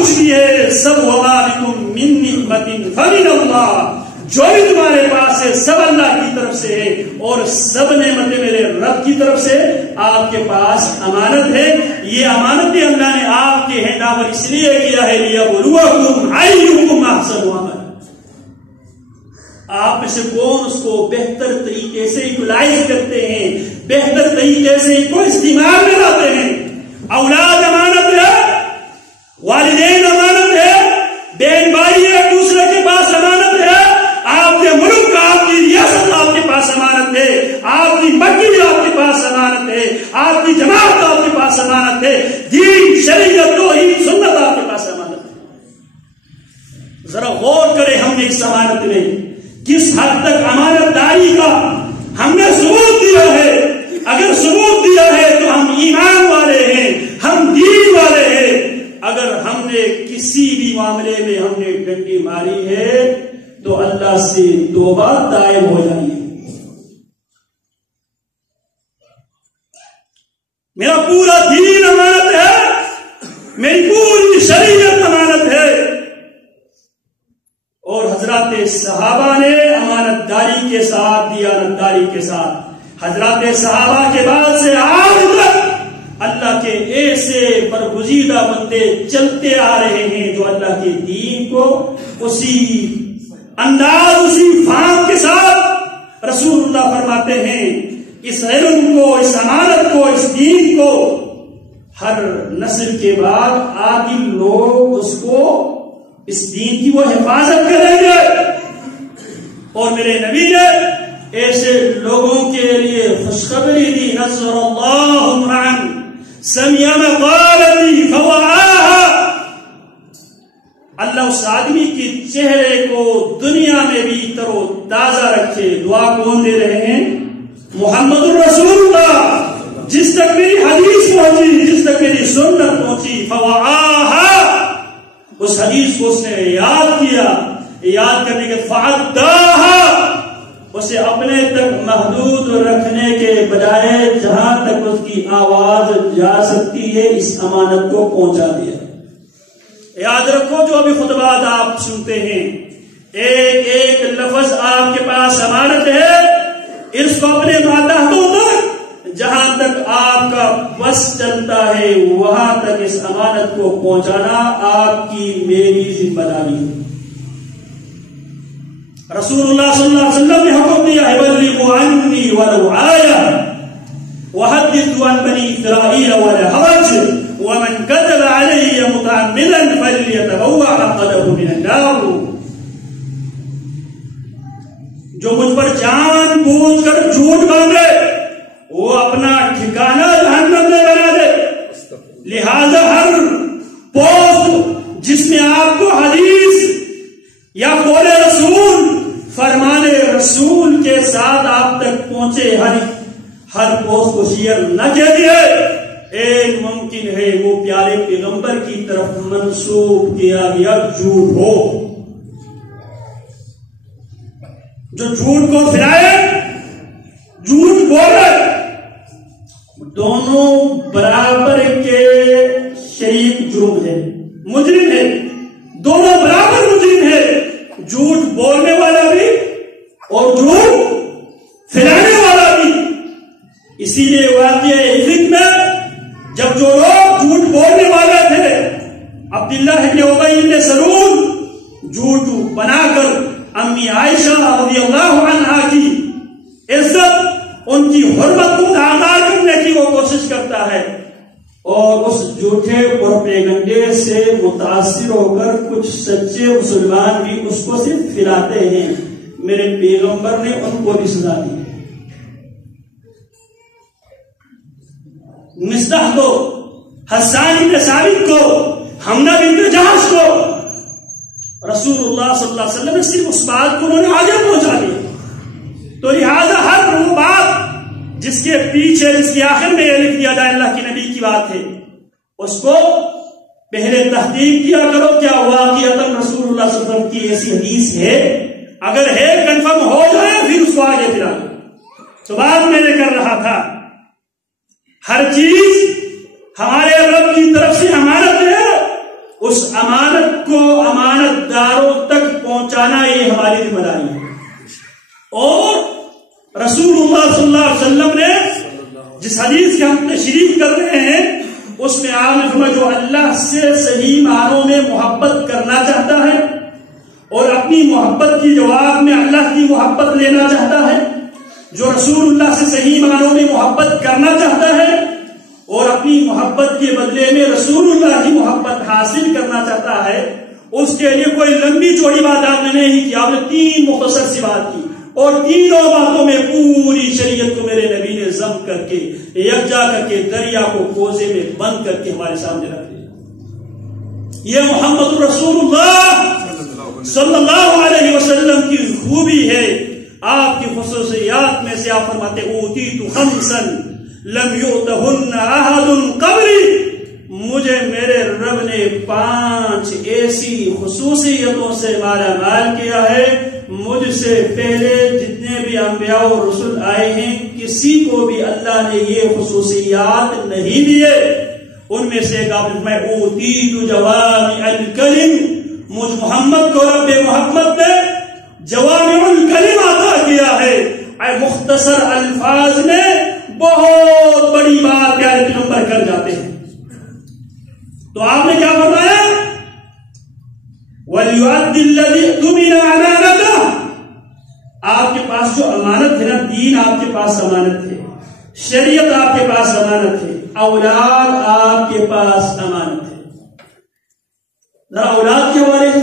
کچھ بھی ہے سب وما بکم من نعمت فمن اللہ، جو بھی تمہارے پاس ہے سب اللہ کی طرف سے ہے، اور سب نعمتیں میرے رب کی طرف سے آپ کے پاس امانت ہے۔ یہ امانت بھی اللہ نے آپ کے ہینڈ اوور اس لیے کیا ہے لیبلوکم ایکم احسن عملا، آپ میں سے کون اس کو بہتر طریقے سے یوٹیلائز کرتے ہیں، بہتر طریقے سے اس کو استعمال میں لاتے ہیں۔ اولاد امانت ہے، والدین امانت ہے، بہن بھائی ایک دوسرے کے پاس امانت ہے، آپ کے ملک آپ کی ریاست آپ کے پاس امانت ہے، آپ کی مسجد آپ کے پاس امانت ہے، آپ کی جماعت آپ کے پاس امانت ہے، دین شریعت توحید سنت آپ کے پاس امانت ہے۔ ذرا غور کریں ہم نے اس امانت میں کس حد تک امانت داری کا ہم نے ثبوت دیا ہے۔ اگر ثبوت دیا ہے تو ہم ایمان والے ہیں، ہم دین والے ہیں۔ اگر ہم نے کسی بھی معاملے میں ہم نے ڈنڈی ماری ہے تو اللہ سے توبہ طائب ہو جائیے۔ میرا پورا دین امانت ہے، میری پوری شریعت امانت ہے، اور حضرات صحابہ نے امانت داری کے ساتھ دیانت داری کے ساتھ حضرات صحابہ کے بعد سے آج تک اللہ کے ایسے برگزیدہ بندے چلتے آ رہے ہیں جو اللہ کے دین کو اسی انداز اسی فہم کے ساتھ رسول اللہ فرماتے ہیں اس علم کو، اس امانت کو، اس دین کو ہر نسل کے بعد عاقل لوگ اس کو اس دین کی وہ حفاظت کریں گے۔ اور میرے نبی نے ایسے لوگوں کے لیے خوشخبری دی، نصر اللہ امرا سمع مقالتی فوعاها، اللہ اس آدمی کے چہرے کو دنیا میں بھی تر و تازہ رکھے۔ دعا کون دے رہے ہیں؟ محمد الرسول اللہ، جس تک میری حدیث پہنچی، جس تک میری سنت پہنچی، فوعاها، اس حدیث کو اس نے یاد کیا، یاد کرنے کے فعداها، اسے اپنے تک محدود رکھنے کے بجائے جہاں تک اس کی آواز جا سکتی ہے اس امانت کو پہنچا دیا۔ یاد رکھو جو ابھی خطبات آپ سنتے ہیں، ایک ایک لفظ آپ کے پاس امانت ہے، اس کو اپنے ماتحتوں تک جہاں تک آپ کا بس چلتا ہے وہاں تک اس امانت کو پہنچانا آپ کی میری ذمہ داری ہے۔ رسول اللہ صلی اللہ علیہ وسلم نے حکم دیا ہے بلغوا عنی ولو آیہ وحدثوا عن بنی اسرائیل ولا حرج ومن كذب علی متعمدا فلیتبوأ مقعده من النار، جو مجھ پر جان بوجھ کر جھوٹ باندھے وہ اپنا ٹھکانہ جہنم میں بنا دے۔ لہذا ہر پوسٹ جس میں آپ کو حدیث یا قول رسول فرمان رسول کے ساتھ آپ تک پہنچے، ہر پوسٹ کو شیئر نہ کیجیے۔ ایک ممکن ہے وہ پیارے پیغمبر کی طرف منسوب کیا گیا جھوٹ ہو، جو جھوٹ کو پھیلائے، جھوٹ بولے، دونوں برابر کے شریک جرم ہے، مجرم ہے، دونوں برابر مجرم ہے، جھوٹ بولنے والا بھی اور جھوٹ پھیلانے والا بھی۔ اسی لیے واقعہ عفق میں جب جو لوگ جھوٹ بولنے والے تھے، عبداللہ ابن ابی بن سلول جھوٹ بنا کر امی عائشہ رضی اللہ عنہا کی عزت، ان کی حرمت کو داغدار کرنے کی وہ کوشش کرتا ہے، اور اس جھوٹے پروپیگنڈے سے متاثر ہو کر کچھ سچے مسلمان بھی اس کو صرف پھیلاتے ہیں۔ میرے پیغمبر نے ان کو بھی سزا دی، مصطح کو، حسان بن ثابت کو، حمزہ بن جحش کو، رسول اللہ صلی اللہ علیہ وسلم نے صرف اس بات کو انہوں نے آگے پہنچا دیا۔ تو لہذا ہر وہ بات جس کے پیچھے، جس کے آخر میں یہ لکھ دیا جائے اللہ کے نبی کی بات ہے، اس کو پہلے تحقیق کیا کرو کیا واقعتاً رسول اللہ صلی اللہ علیہ وسلم کی ایسی حدیث ہے، اگر ہے کنفرم ہو جائے پھر اس کو آگے پھیلا۔ تو بات میں نے کر رہا تھا ہر چیز ہمارے رب کی طرف سے امانت ہے، اس اس امانت کو امانت داروں تک پہنچانا یہ ہماری ذمہ داری ہے. اور رسول اللہ صلی اللہ علیہ وسلم نے جس حدیث کے ہم تشریح کر رہے ہیں اس میں آپ نے فرمایا جو اللہ سے صحیح معنوں میں محبت کرنا چاہتا ہے اور اپنی محبت کی جواب میں اللہ کی محبت لینا چاہتا ہے، جو رسول اللہ سے صحیح معنوں میں محبت کرنا چاہتا ہے اور اپنی محبت کے بدلے میں رسول اللہ کی محبت حاصل کرنا چاہتا ہے، اس کے لیے کوئی لمبی چوڑی بات آپ نے نہیں کی. آپ نے 3 مختصر سی بات کی اور تینوں باتوں میں پوری شریعت کو میرے نبی نے ضم کر کے یکجا کر کے دریا کو کوزے میں بند کر کے ہمارے سامنے رکھ دیا. یہ محمد رسول اللہ صلی اللہ علیہ وسلم کی خوبی ہے. آپ کی خصوصیات میں سے آپ فرماتے اوتیت خمسا لم یؤتہن احد قبلی، مجھے میرے رب نے 5 ایسی خصوصیتوں سے مالا مال کیا ہے، مجھ سے پہلے جتنے بھی انبیاء و رسول آئے ہیں کسی کو بھی اللہ نے یہ خصوصیات نہیں دیے. ان میں سے ایک آپ میں اوتیت جوامع الکلم، مجھ محمد کو رب محمد نے جوامع الکلم عطا کیا ہے. مختصر الفاظ میں بہت بڑی بات پیارے پیغمبر کر جاتے ہیں. تو آپ نے کیا فرمایا وَلْيُؤَدِّ الَّذِي اؤْتُمِنَ أَمَانَتَهُ، آپ کے پاس جو امانت ہے نا، دین آپ کے پاس امانت ہے، شریعت آپ کے پاس امانت ہے، اولاد آپ کے پاس امانت ہے. ذرا اولاد کے حوالے سے